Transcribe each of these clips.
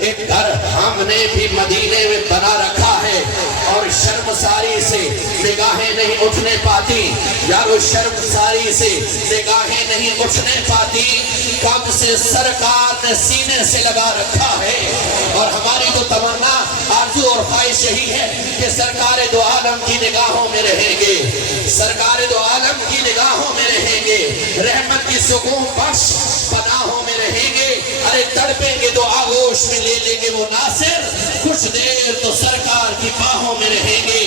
ایک گھر ہم نے بھی مدینے میں بنا رکھا ہے اور شرمساری سے نگاہیں نہیں اٹھنے پاتی یارو، شرمساری سے نگاہیں نہیں اٹھنے پاتی، کب سے سرکار نے سینے سے لگا رکھا ہے۔ اور ہماری تو تمنا آرزو اور خواہش یہی ہے کہ سرکار دو عالم کی نگاہوں میں رہیں گے، سرکار دو عالم کی نگاہوں میں رہیں گے، رحمت کی سکون بخش پناہوں میں رہیں گے۔ ارے تڑپیں گے تو آغوش میں لے لیں گے وہ ناصر، کچھ دیر تو سرکار کی باہوں میں رہیں گے۔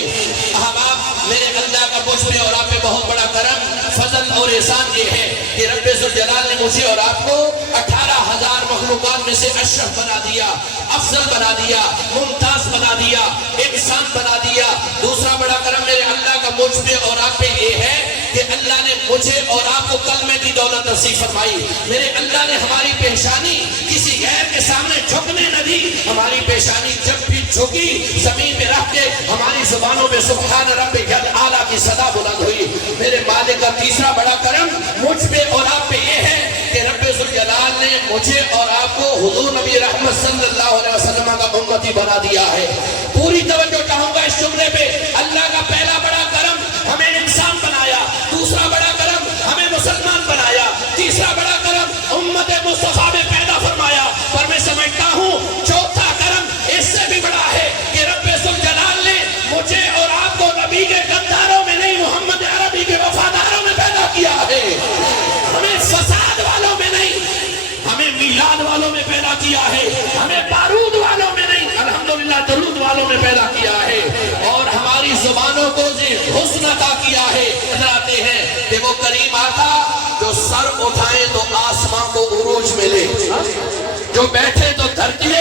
احباب، میرے اللہ کا مجھ پہ اور آپ پہ بہت بڑا کرم، فضل اور احسان یہ ہے کہ رب ذوالجلال نے مجھے اور آپ کو 18,000 مخلوقات میں سے اشرف بنا دیا، افضل بنا دیا، ممتاز بنا دیا، انسان بنا دیا۔ دوسرا بڑا کرم میرے اللہ کا مجھ پہ اور آپ پہ یہ ہے کہ اللہ نے مجھے اور آپ کو کلمے کی دولت نصیب فرمائی۔ میرے اللہ نے ہماری پیشانی کسی غیر کے سامنے جھکنے نہ دی، ہماری پیشانی جب بھی جھکی زمین میں رکھ کے ہماری زبانوں میں سبحان رب اعلیٰ کی صدا بلند ہوئی۔ میرے مالک کا تیسرا بڑا کرم مجھ پہ اور آپ پہ یہ ہے کہ رب ذوالجلال نے مجھے اور آپ کو حضور نبی رحمت صلی اللہ علیہ وسلم کا امتی بنا دیا ہے۔ پوری توجہ چاہوں گا اس جملے پہ۔ اللہ کا پہلا بڑا کرم ہمیں انسان بنایا، دوسرا بڑا کرم ہمیں مسلمان بنایا، تیسرا بڑا کرم امت مصطفیٰ میں پیدا فرمایا۔ پر میں سمجھتا ہوں چوتھا کرم اس سے بھی بڑا ہے کہ رب ذوالجلال نے مجھے اور آپ کو نبی کے غداروں میں نہیں، محمد عربی کے وفاداروں میں پیدا کیا ہے۔ ہمیں فساد والوں میں نہیں، ہمیں میلاد والوں میں پیدا کیا ہے، ہمیں بارود والوں میں نہیں، الحمدللہ درود والوں میں پیدا کیا ہے، اور ہماری زبانوں کو حسن عطا کیا ہے۔ بتاتے ہیں کہ وہ کریم آقا جو سر اٹھائیں تو آسمان کو عروج ملے، جو بیٹھے تو دھرتی،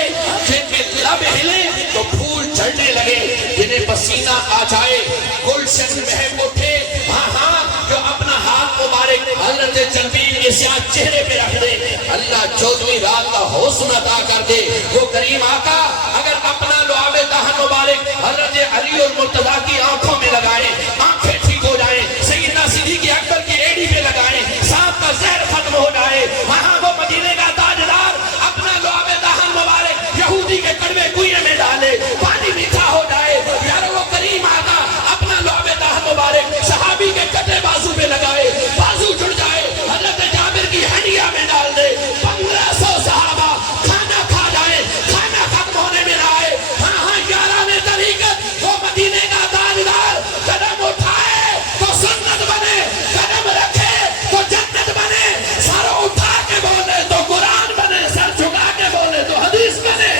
جن کے لب ہلے تو پھول جھڑنے لگے، جنہیں پسینہ آ جائے گلشن مہک اٹھے، ہاں ہاں، جو اپنا ہاتھ مبارک حضرت جنبیل کے سیاہ چہرے پہ رکھ دے، اللہ 14ویں رات کا حسن عطا کر دے۔ وہ کریم آقا اگر اپنا لعاب دہن مبارک حضرت علی المرتضیٰ کی آنکھوں میں لگائیں، آنکھیں ٹھیک ہو جائیں، سیدنا صدیق اکبر کی ایڑی پہ لگائیں، سانپ کا زہر ختم ہو جائے، وہاں وہ مدینے کا تاجدار اپنا لعاب دہن مبارک یہودی کے کڑوے کنویں میں ڈالے، پانی میٹھا ہو جائے، یار وہ کریم آقا اپنا لعاب دہن مبارک صحابی کے کٹے بازو پہ لگائے، بازو جڑ جائے، حضرت جابر کی ہڈیا میں ڈال دے، 1500 صحابہ کھانا کھا جائے، کھانا ختم ہونے میں نہ آئے، ہاں ہاں، 11ویں طریقت وہ مدینے کا تاجدار قدم اٹھائے تو سنت بنے، قدم رکھے تو جنت بنے، سر اٹھا کے بولے تو قرآن بنے، سر جھکا کے بولے تو حدیث بنے۔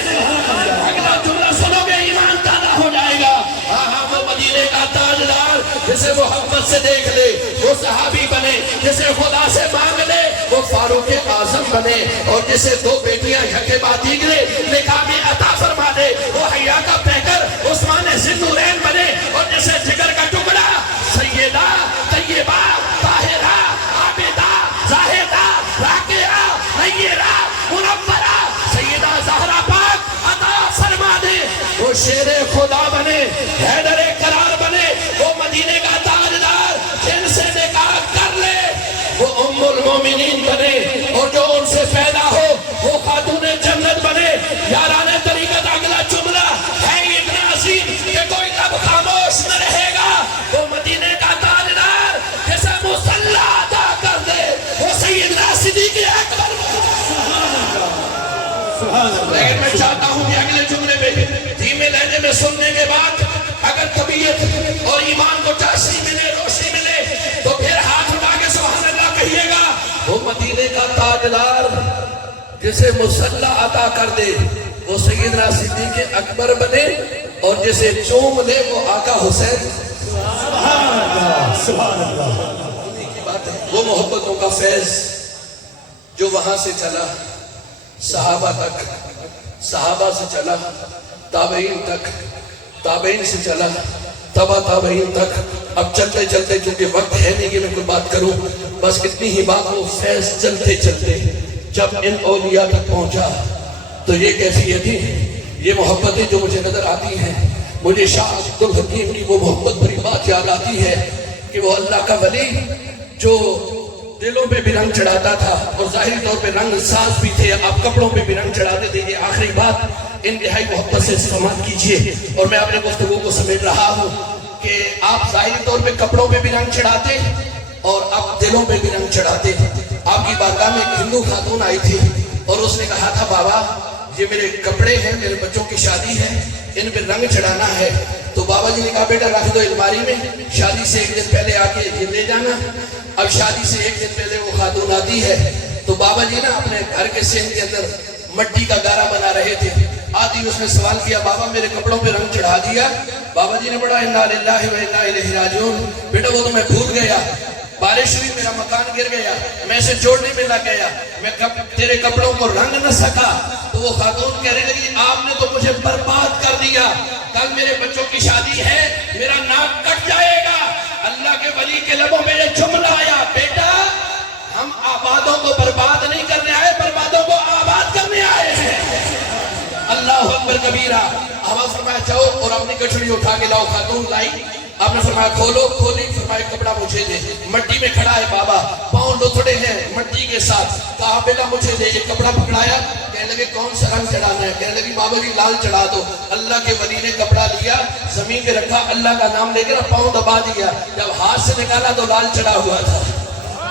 اگلا جملہ سنو گے ایمان تازہ ہو جائے گا۔ ہاں ہاں، وہ مدینے کا تاجدار جسے محبت سے دیکھ لے وہ صحابی بنے، جسے خدا سے مانگ لے وہ فاروق اعظم بنے، اور جسے 2 بیٹیاں یکے بعد دیگرے نکاح میں عطا فرما دے وہ حیا کا پیکر عثمان ذوالنورین بنے، اور جسے جگر کا ٹکڑا سیدہ طیبہ طاہرہ عابدہ زاہدہ راکعہ نیرہ منورہ سیدہ زہرا پاک عطا فرما دے، وہ شیر خدا بنے، حیدر قرار بنے، وہ مدینے کا تاجدار جن سے نکاح کر لے وہ ام المومنین بنے، اور جو ان سے پیدا ہو وہ خاتون جنت بنے۔ یاران طریقت اگلا جملہ ہے اتنا عظیم کہ کوئی لب خاموش نہ رہے گا۔ وہ مدینے کا تاجدار جسے مصلی عطا کر دے وہ سیدنا صدیق اکبر لیکن میں چاہتا ہوں کہ اگلے جملے پہ دھیمے لہجے میں سننے کے بعد اگر طبیعت اور ایمان کو چاشنی ملے، روشنی ملے تو پھر ہاتھ اٹھا کے سبحان اللہ کہیے گا۔ وہ مدینے کا تاجدار جسے مصلی عطا کر دے وہ سیدنا صدیق اکبر بنے، اور جسے چوم لے وہ آقا حسین۔ سبحان اللہ، سبحان اللہ۔ وہ محبتوں کا فیض جو وہاں سے چلا صحابہ تک، صحابہ سے چلا تابعین تک، تابعین سے چلا تبا تابعین تک، اب چلتے چلتے چونکہ وقت ہے نہیں کہ میں کوئی بات کروں، بس اتنی ہی بات، وہ فیض چلتے چلتے جب ان اولیاء تک پہنچا تو یہ کیفیت تھی، یہ محبتیں جو مجھے نظر آتی ہیں، مجھے شاہ عبد الحکیم کی وہ محبت بھری بات یاد آتی ہے کہ وہ اللہ کا ولی جو دلوں پہ بھی رنگ چڑھاتا تھا اور ظاہری طور پہ رنگ ساز بھی تھے، آپ کپڑوں پہ بھی رنگ چڑھاتے تھے. یہ آخری بات انتہائی محبت سے سماعت کیجئے. اور میں اپنے گفتگو کو سمیٹ رہا ہوں کہ آپ ظاہری طور پہ کپڑوں پہ بھی رنگ چڑھاتے اور آپ دلوں پہ بھی رنگ چڑھاتے. آپ کی بارگاہ میں ایک ہندو خاتون آئی تھی اور اس نے کہا تھا بابا یہ میرے کپڑے ہیں، میرے بچوں کی شادی ہے، ان پہ رنگ چڑھانا ہے. تو بابا جی نے کہا بیٹا رکھ دو الماری میں، شادی سے ایک دن پہلے آ کے یہ لے جانا. اب شادی سے ایک دن پہلے وہ خاتون آتی ہے تو بابا جی نا اپنے گھر کے سین کے اندر مٹی کا گارا بنا رہے تھے. آتی اس نے سوال کیا بابا میرے کپڑوں پہ رنگ چڑھا دیا؟ بابا جی نے بڑا انا للہ و انا الیہ راجعون، بیٹا وہ تو میں بھول گیا، بارش ہوئی میرا مکان گر گیا، میں اسے جوڑنے میں لگ گیا، میں تیرے کپڑوں کو رنگ نہ سکا. تو وہ خاتون کہنے لگی آپ نے تو مجھے برباد کر دیا، کل میرے بچوں کی شادی ہے، میرا ناک کٹ جائے گا. اللہ کے ولی کے لبوں میں یہ جملہ آیا بیٹا ہم آبادوں کو برباد نہیں کرنے آئے، بربادوں کو آباد کرنے آئے ہیں. اللہ اکبر کبیرہ. آواز فرمایا جاؤ اور اپنی کچھڑی اٹھا کے لاؤ. خاتون لائی، آپ نے فرمایا کھولو، کھولی، فرمایا کپڑا مجھے دے. مٹی میں کھڑا ہے بابا، پاؤں لتھڑے ہیں مٹی کے ساتھ. کہا بیٹا مجھے دے. یہ کپڑا پکڑایا، کہنے لگے کون سا رنگ چڑھانا ہے؟ کہنے لگی بابا جی لال چڑھا دو. اللہ کے ولی نے کپڑا لیا، زمین پہ رکھا، اللہ کا نام لے کر پاؤں دبا دیا. جب ہاتھ سے نکالا تو لال چڑھا ہوا تھا.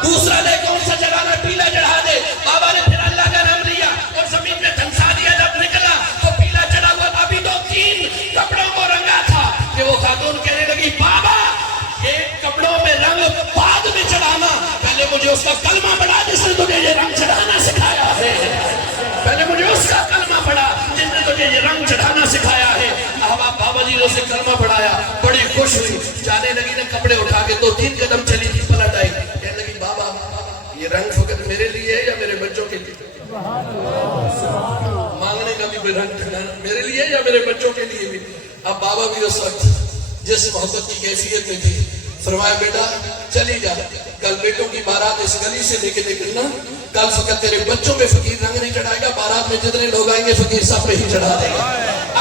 دوسرا لے کون سا چڑھانا؟ پیلا چڑھا دے. بابا نے پھر اللہ کا نام لیا اور زمین میں دھنسا دیا. جب نکلا تو پیلا چڑھا ہوا تھا. ابھی تو 3 کپڑوں کو رنگا تھا کہ وہ خاتون کہنے لگی بابا یہ کپڑوں میں رنگ بعد میں چڑھانا، پہلے مجھے اس کا کلمہ پڑھا جس نے تجھے یہ رنگ چڑھانا سکھایا ہے. پہلے مجھے اس کا کلمہ پڑھا جس نے تجھے یہ رنگ چڑھانا سکھایا ہے. بابا جی نے اسے کلمہ پڑھایا، بڑی خوش ہوئی، جانے لگی نے کپڑے اٹھا کے 2-3 قدم چلی تھی، پلٹ آئی. کہنے لگی بابا یہ رنگ فقط میرے لیے ہے یا میرے بچوں کے لیے؟ مانگنے کا بھی کوئی رنگ چڑھانا میرے لیے یا میرے بچوں کے لیے بھی؟ اب بابا بھی اس وقت جس محبت کی کیفیت میں تھی فرمایا بیٹا چلی جا، کل بیٹوں کی بارات اس گلی سے لے کے نکلنا، کل فقط تیرے بچوں میں فقیر رنگ نہیں چڑھائے گا، بارات میں جتنے لوگ آئیں گے فقیر سب پہ ہی چڑھا دے گا.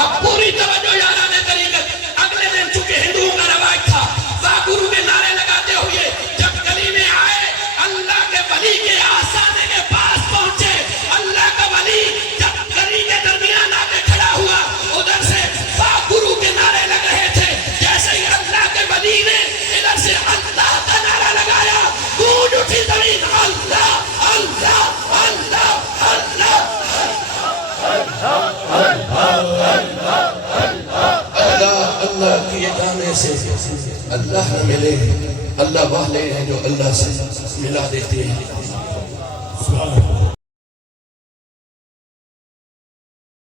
اب پوری توجہ یاران طریقت. اگلے دن چونکہ ہندوؤں کا رواج تھا واہ گرو کے نعرے لگاتے ہوئے جب گلی میں آئے، اللہ کے ولی کے آستانے کے پاس پہنچے. اللہ کا ولی جب گلی کے درمیان آ کے کھڑا ہوا، ادھر سے واہ گرو کے نعرے لگ رہے تھے. جیسے ہی اللہ کے ولی نے ادھر سے اللہ کا نعرہ لگایا، گونج اٹھی زمین. اللہ اللہ اللہ اللہ اللہ اللہ کیے جانے سے اللہ نہ ملے. اللہ والے ہیں جو اللہ سے ملا دیتے ہیں.